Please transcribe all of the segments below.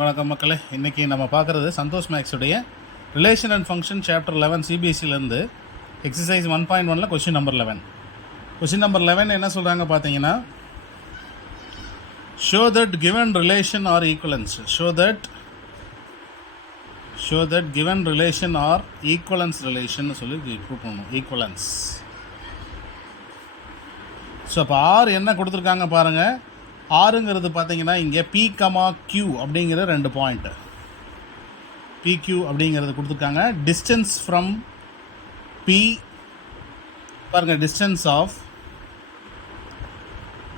வணக்கம் மக்களே. இன்றைக்கி நம்ம பார்க்குறது சந்தோஷ் மேக்ஸுடைய ரிலேஷன் அண்ட் ஃபங்க்ஷன் சாப்டர் 11 சிபிஎஸ்சிலேருந்து exercise 1.1 question number 11. Question number 11 என்ன சொல்கிறாங்க பார்த்தீங்கன்னா, show that given relation R equivalence. Show that given relation R equivalence relation சொல்லி ப்ரூவ் பண்ணணும். ஈக்குவலன்ஸ். ஸோ அப்போ ஆர் என்ன கொடுத்துருக்காங்க பாருங்கள். ஆறுங்கிறது பார்த்தீங்கன்னா இங்கே பி கமா கியூ அப்படிங்கிற 2 பாயிண்ட்டு. பிக்யூ அப்படிங்கிறது கொடுத்துருக்காங்க. டிஸ்டன்ஸ் ஃப்ரம் பி பாருங்கள், டிஸ்டன்ஸ் ஆஃப்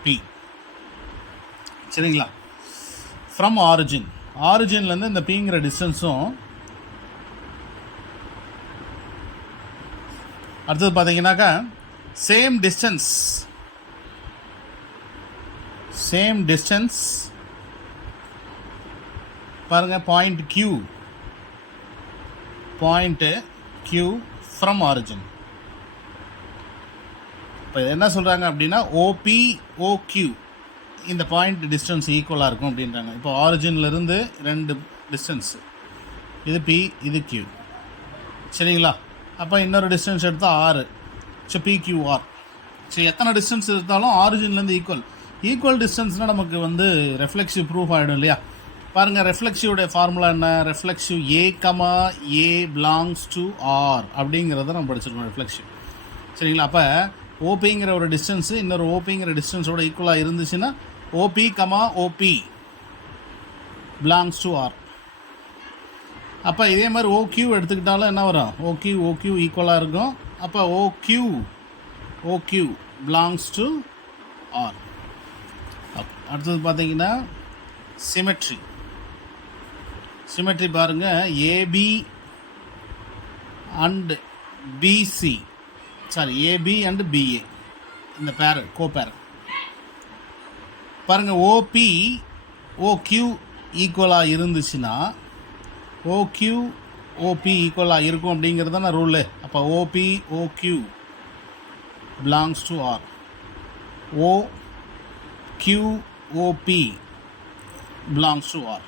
பி, சரிங்களா, ஃப்ரம் ஆரிஜின். ஆரிஜின்லேருந்து இந்த பிங்கிற டிஸ்டன்ஸும், அடுத்தது பார்த்தீங்கன்னாக்கா சேம் டிஸ்டன்ஸ் பாருங்கள், பாயிண்ட் கியூ ஃப்ரம் ஆரிஜின். இப்போ என்ன சொல்கிறாங்க அப்படின்னா, ஓபி ஓக்யூ இந்த பாயிண்ட் டிஸ்டன்ஸ் ஈக்குவலாக இருக்கும் அப்படின்றாங்க. இப்போ ஆரிஜின்லேருந்து 2 டிஸ்டன்ஸ், இது பி இது கியூ, சரிங்களா. அப்போ இன்னொரு டிஸ்டன்ஸ் எடுத்தால் 6. So PQR. ஸோ எத்தனை டிஸ்டன்ஸ் எடுத்தாலும் ஆரிஜின்லேருந்து ஈக்குவல் டிஸ்டன்ஸ்னால் நமக்கு ரெஃப்ளெக்சிவ் ப்ரூஃப் ஆகிடும் இல்லையா. பாருங்கள், ரெஃப்ளெக்சிவோடைய ஃபார்முலா என்ன? Reflexive A comma A belongs to R அப்படிங்கிறத நம்ம படிச்சிருக்கோம். ரெஃப்ளெக்சிவ், சரிங்களா. அப்போ ஓபிங்கிற ஒரு டிஸ்டன்ஸு இன்னொரு ஓபிங்கிற டிஸ்டன்ஸோட ஈக்குவலாக இருந்துச்சுன்னா OP comma OP belongs to R. அப்போ இதே மாதிரி ஓக்யூ எடுத்துக்கிட்டாலும் என்ன வரும்? ஓக்யூ ஈக்குவலாக இருக்கும். அப்போ ஓக்யூ பிலாங்ஸ் டு ஆர். அடுத்தது பார்த்தீங்கன்னா சிமெட்ரி பாருங்கள். AB and BC, AB and BA இந்த பேர் கோபேர். பாருங்கள், ஓபி ஓக்யூ ஈக்குவலாக இருந்துச்சுன்னா ஓக்யூ ஓபி ஈக்குவலாக இருக்கும் அப்படிங்கிறது தானே ரூலு. அப்போ OP OQ belongs to R. OQ OP belongs to R.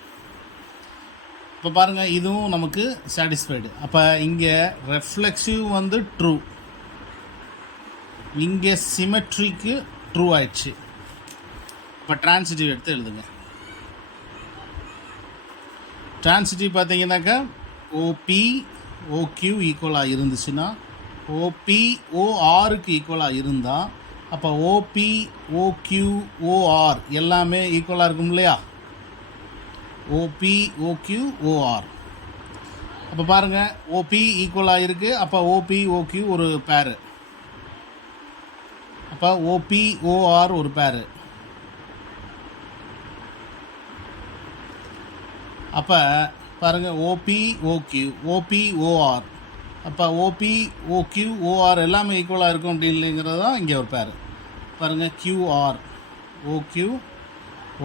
இப்போ பாருங்கள், இதுவும் நமக்கு சாட்டிஸ்ஃபைடு. அப்போ இங்கே ரெஃப்ளெக்சிவ் ட்ரூ, இங்கே சிமெட்ரிக்கு ட்ரூ ஆயிடுச்சு. இப்போ டிரான்சிட்டிவ் எடுத்து எழுதுங்க. டிரான்சிட்டிவ் பார்த்தீங்கன்னாக்கா ஓபி ஓக்யூ ஈக்குவலாக இருந்துச்சுன்னா ஓபி ஓஆருக்கு ஈக்குவலாக இருந்தால் அப்போ ஓபி ஓக்யூ ஓஆர் எல்லாமே ஈக்குவலாக இருக்கும் இல்லையா. OP OQ OR. அப்போ பாருங்கள், ஓபி ஈக்குவலாக இருக்குது. அப்போ ஓபி ஓக்யூ ஒரு பேரு, அப்போ ஓபி ஓஆர் ஒரு பேரு. அப்போ பாருங்கள், ஓபி ஓஆர். அப்போ ஓபி ஓக்யூ ஓஆர் எல்லாமே ஈக்குவலாக இருக்கும் அப்படிங்கிறது தான் இங்கே ஒரு பேர். பாருங்கள், கியூஆர் ஓக்யூ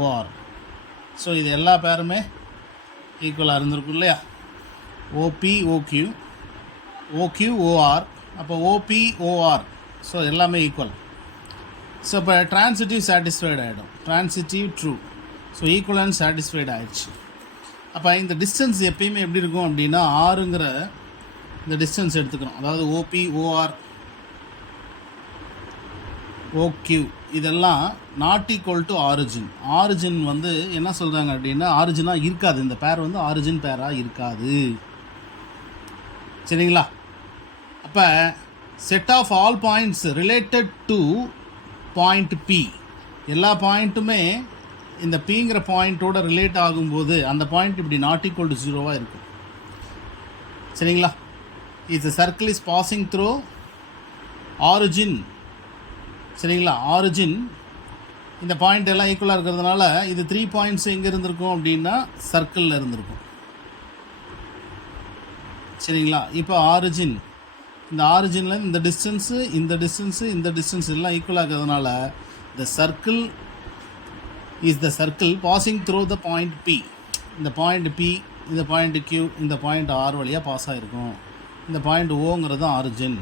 ஓஆர். ஸோ இது எல்லா பேருமே ஈக்குவலாக இருந்திருக்கும் இல்லையா. OP OQ OR. அப்போ ஓபி ஓஆர். ஸோ எல்லாமே ஈக்குவல். ஸோ இப்போ டிரான்சிட்டிவ் சாட்டிஸ்ஃபைடு ஆகிடும். Transitive true. So equivalent satisfied ஆகிடுச்சு. அப்போ இந்த டிஸ்டன்ஸ் எப்பயுமே எப்படி இருக்கும் அப்படின்னா, ஆறுங்கிற இந்த டிஸ்டன்ஸ் எடுத்துக்கிறோம். அதாவது ஓபி ஓஆர் ஓக்யூ இதெல்லாம் not equal to origin. Origin என்ன சொல்கிறாங்க அப்படின்னா, ஆரிஜினாக இருக்காது. இந்த பேர் ஆரிஜின் பேராக இருக்காது, சரிங்களா. அப்போ set of all points related to point P, எல்லா பாயிண்ட்டுமே இந்த பிங்கிற பாயிண்ட்டோட ரிலேட் ஆகும்போது அந்த பாயிண்ட் இப்படி நாட் ஈக்குவல் டு 0 இருக்கும், சரிங்களா. If the circle is passing through origin, சரிங்களா, ஆரிஜின் இந்த பாயிண்ட் எல்லாம் ஈக்குவலாக இருக்கிறதுனால இது 3 பாயிண்ட்ஸ் எங்கே இருந்திருக்கும் அப்படின்னா சர்க்கிளில் இருந்திருக்கும், சரிங்களா. இப்போ ஆரிஜின், இந்த ஆரிஜினில் இந்த டிஸ்டன்ஸு எல்லாம் ஈக்குவலாக இருக்கிறதுனால the circle is the circle passing through the point P. இந்த பாயிண்ட் P, இந்த பாயிண்ட் Q, இந்த பாயிண்ட் R வழியாக பாஸ் ஆகிருக்கும். இந்த பாயிண்ட் ஓங்கிறது ஆரிஜின்,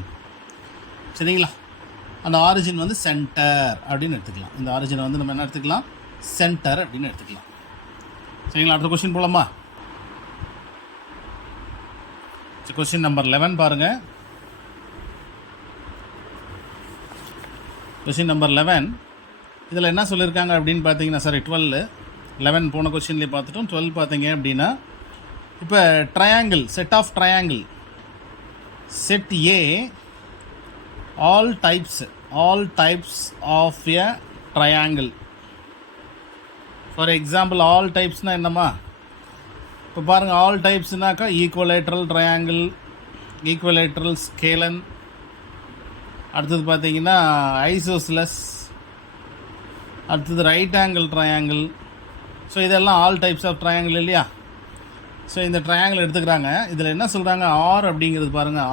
சரிங்களா. அந்த ஆரிஜின் சென்டர் அப்படின்னு எடுத்துக்கலாம். இந்த ஆரிஜினை நம்ம என்ன எடுத்துக்கலாம்? சென்டர் அப்படின்னு எடுத்துக்கலாம். சரிங்களா? அடுத்த கொஸ்டின் போகலாமா? கொஸ்டின் நம்பர் 11 பாருங்கள். கொஸ்டின் நம்பர் 11 இதில் என்ன சொல்லியிருக்காங்க அப்படின்னு பார்த்தீங்கன்னா, சாரி 12, 11 போன கொஸ்டின்லேயே பார்த்துட்டோம். 12 பார்த்தீங்க அப்படின்னா, இப்போ triangle, set of triangle, set A, all types of a triangle. For example all டைப்ஸ்னால் என்னம்மா? இப்போ பாருங்கள், ஆல் டைப்ஸ்னாக்கா ஈக்குவலேட்ரல் ட்ரையாங்கிள், ஈக்குவலேட்ரல் ஸ்கேலன், அடுத்தது பார்த்தீங்கன்னா ஐசோஸ்லஸ், அடுத்தது ரைட் ஆங்கிள் ட்ரையாங்கிள். ஸோ இதெல்லாம் ஆல் டைப்ஸ் ஆஃப் ட்ரையாங்கிள் இல்லையா? ஸோ இந்த ட்ரையாங்கிள் எடுத்துக்கிறாங்க. இதில் என்ன சொல்கிறாங்க, ஆர் அப்படிங்கிறது பாருங்கள்,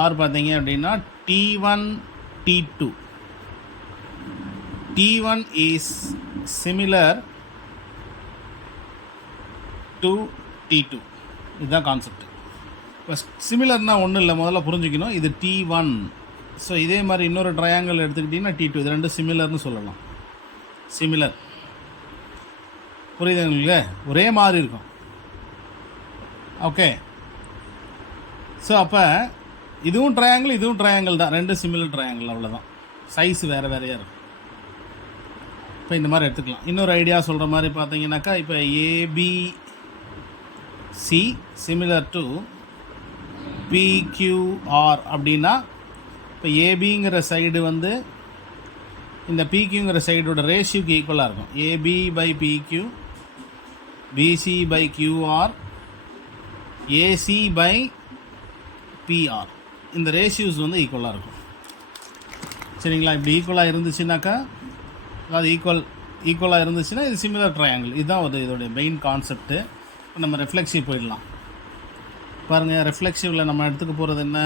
ஆர் பார்த்தீங்க அப்படின்னா T1 T2. T1 is similar to T2. இதுதான் கான்செப்ட். இப்போ சிமிலர்னால் ஒன்றும் இல்லை, முதல்ல புரிஞ்சுக்கணும். இது T1. ஸோ இதே மாதிரி இன்னொரு ட்ரையாங்கிள் எடுத்துக்கிட்டிங்கன்னா T2. இது ரெண்டும் சிமிலர்னு சொல்லலாம். சிமிலர் புரியுது உங்களுக்கு? ஒரே மாதிரி இருக்கும். ஓகே. ஸோ அப்போ இதுவும் ட்ரையாங்கிள் தான், ரெண்டு சிமிலர் ட்ரையாங்கிள், அவ்வளோதான். சைஸ் வேறு வேறையாக இருக்கும். இப்போ இந்த மாதிரி எடுத்துக்கலாம். இன்னொரு ஐடியா சொல்கிற மாதிரி பார்த்தீங்கன்னாக்கா, இப்போ ஏபிசி சிமிலர் டு பிக்யூஆர் அப்படின்னா, இப்போ ஏபிங்கிற சைடு வந்து இந்த பிக்யூங்கிற சைடோட ரேஷியோக்கு ஈக்குவலாக இருக்கும். AB by PQ, BC by QR, AC by PR. இந்த ரேஷியோஸ் வந்து ஈக்குவலாக இருக்கும். சரிங்களா? இப்படி ஈக்குவலாக இருந்துச்சுனாக்கா, அதாவது ஈக்குவலாக இருந்துச்சுன்னா இது சிமிலர் ட்ரையாங்கிள். இதுதான் இதோடைய மெயின் கான்செப்ட்டு. நம்ம ரெஃப்ளெக்சிவ் போயிடலாம். பாருங்கள், ரெஃப்ளெக்சிவில் நம்ம எடுத்துக்க போகிறது என்ன,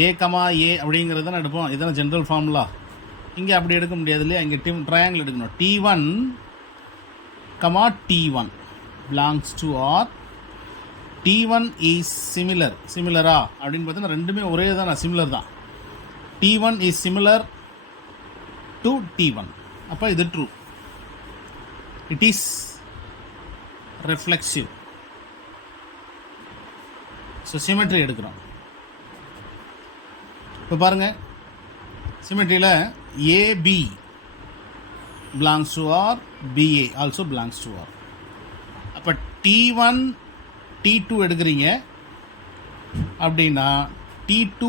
ஏ அப்படிங்கிறது தான் எடுப்போம். இதுதான் ஜென்ரல் ஃபார்முலா. இங்கே அப்படி எடுக்க முடியாது இல்லையா? இங்கே ட்ரையாங்கிள் எடுக்கணும். T1, T1 belongs to R. T1 is சிமிலரா அப்படின்னு பார்த்தீங்கன்னா ரெண்டுமே ஒரே தான், சிமிலர் தான். T1 is similar to T1. அப்போ இது true. It is reflexive. So symmetry எடுக்கிறோம். இப்போ பாருங்கள், சிமெட்ரியில் AB belongs to R, BA also belongs to R. அப்போ T1 T2 எடுக்கிறீங்க அப்படின்னா T2,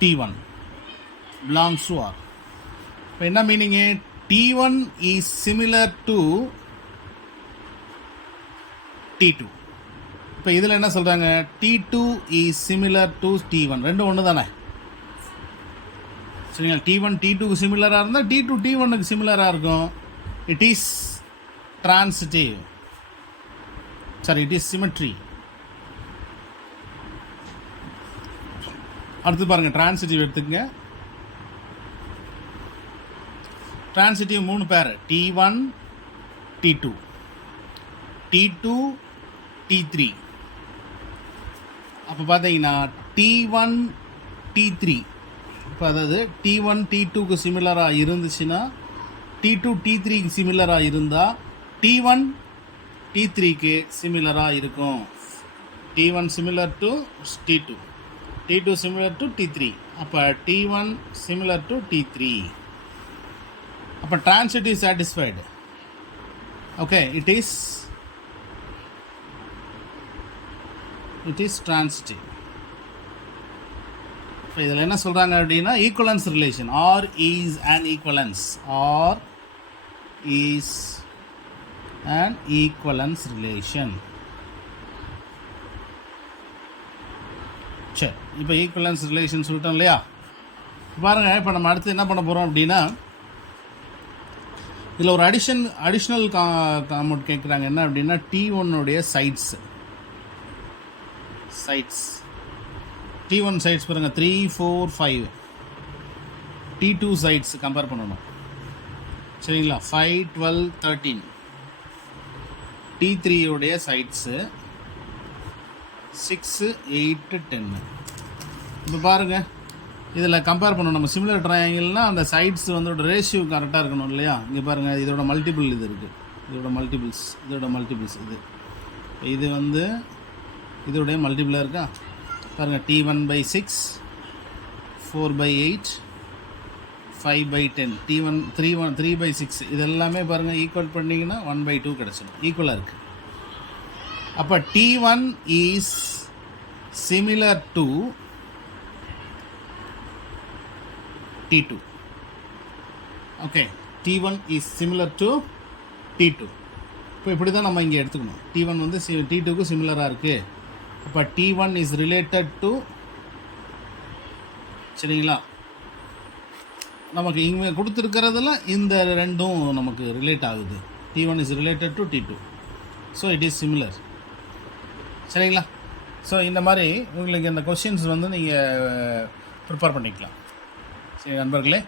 T1 belongs to R. இப்போ என்ன meaning, T1 is similar to T2. இப்போ இதில் என்ன சொல்கிறாங்க, T2 is similar to T1. ரெண்டும் ஒன்று தானே? சரிங்களா? T1 T2க்கு சிமிலராக இருந்தால் T2 T1க்கு சிமிலராக இருக்கும். It is transitive, it is symmetry. அடுத்து பாருங்கள், ட்ரான்சிட்டிவ் எடுத்துக்கங்க. ட்ரான்சிட்டிவ் 3 பேர், T1 T2, T2 T3. அப்போ பார்த்தீங்கன்னா T1 T3, இப்போ அதாவது T1 T2க்கு சிமிலராக இருந்துச்சுன்னா T2 T3க்கு சிமிலராக இருந்தால் T1 T3க்கு சிமிலராக இருக்கும். T1 similar to T2, T2 similar to T3. அப்போ T1 சிமிலர் டு T3. அப்போ transitive satisfied. Okay, it is transitive. இப்போ இதில் என்ன சொல்கிறாங்க அப்படின்னா, equivalence relation. R is an equivalence relation. சரி, இப்போ ஈக்குவலன்ஸ் ரிலேஷன் சொல்லிட்டோம் இல்லையா? பாருங்கள், இப்போ நம்ம அடுத்து என்ன பண்ண போகிறோம் அப்படின்னா, இதில் ஒரு அடிஷ்னல் காமெண்ட் கேட்குறாங்க. என்ன அப்படின்னா, T1 சைட்ஸ் T1 சைட்ஸ் பாருங்கள், 3, 4, 5. T2 சைட்ஸ் கம்பேர் பண்ணணும். சரிங்களா? 5, 12, 13. T3 சைட்ஸு 6, 8, 10. இப்போ பாருங்கள், இதில் கம்பேர் பண்ணணும். நம்ம சிமிலர் ட்ரையாங்கிள்னால் அந்த சைட்ஸ் வந்து ரேஷியோ கரெக்டாக இருக்கணும் இல்லையா? இங்கே பாருங்கள், இதோட மல்டிபிள் இது இருக்குது, இதோட மல்டிபிள்ஸ் இது வந்து இதோடைய மல்டிபிளாக இருக்கா பாருங்கள். T1/6, 4/8, 5/10, T1 3/6 இதெல்லாமே பாருங்கள் ஈக்குவல் பண்ணிங்கன்னா 1/2 கிடச்சிடும், ஈக்குவலாக இருக்குது. அப்போ T1 is similar to T2. Okay, T1 is similar to T2. இப்போ இப்படி தான் நம்ம இங்கே எடுத்துக்கணும். T1 வந்து T2க்கு சிமிலராக இருக்குது. அப்போ T1 இஸ் ரிலேட்டட் டு, சரிங்களா, நமக்கு இங்கே கொடுத்துருக்கிறதுல இந்த ரெண்டும் நமக்கு ரிலேட் ஆகுது. T1 is related to T2, so it is similar. சரிங்களா? ஸோ இந்த மாதிரி உங்களுக்கு இந்த கொஷின்ஸ் வந்து நீங்கள் ப்ரிப்பேர் பண்ணிக்கலாம். சரி நண்பர்களே,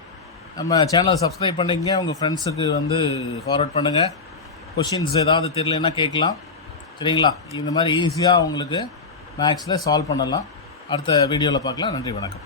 நம்ம சேனலை சப்ஸ்கிரைப் பண்ணிக்கங்க, உங்கள் ஃப்ரெண்ட்ஸுக்கு வந்து ஃபார்வர்ட் பண்ணுங்கள். கொஷின்ஸ் ஏதாவது தெரியலன்னா கேட்கலாம். சரிங்களா? இந்த மாதிரி ஈஸியாக உங்களுக்கு மேக்ஸில் சால்வ் பண்ணலாம். அடுத்த வீடியோவில் பார்க்கலாம். நன்றி, வணக்கம்.